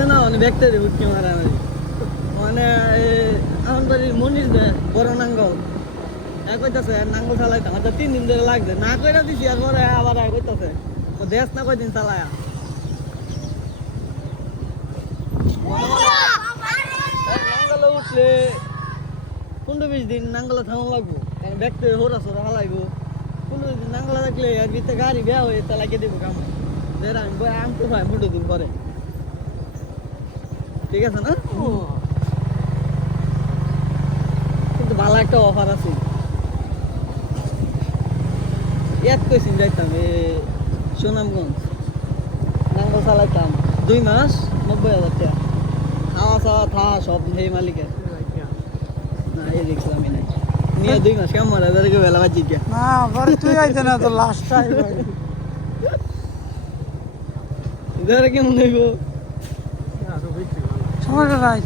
আছে না মানে ব্যাকটেরি উঠকি মারা মানে আমার বাড়ির মনির যে বড় নাঙ্গল কইতাছে নাঙ্গল চালাইতে আমার তো 3 দিন ধরে লাগছে না কইরা দিছি আর পরে আবার কইতাছে ও দেশ না কয়দিন চালায়া নাঙ্গলে উঠলে 15-20 দিন নাঙ্গলে থামা লাগবো কারণ ব্যাকটেরি হোরা সোরা হালাইবো 15 দিন নাঙ্গলে থাকলে আর ভিতরে গাড়ি বেয়া হয়ে তা লাগিয়ে দেবো কাম আমি আনতে পাই 15 দিন পরে ঠিক আছে না কিন্তু ভালো একটা অফার আছে এক কইছিন যাইতাম সুনামগঞ্জ নাঙ্গল চালাইতাম 2 মাস 90,000 টাকা খাওয়া চাওয়া থাকা সব সেই মালিকের না এই রিক্স আমি নাই নিয়ে 2 মাস কেমন মারা বেলা বেলা বাজি গিয়া না পরে তুই আইতে না তো লাস্ট টাইম ধরে কেমন হইব সমস্যা নাই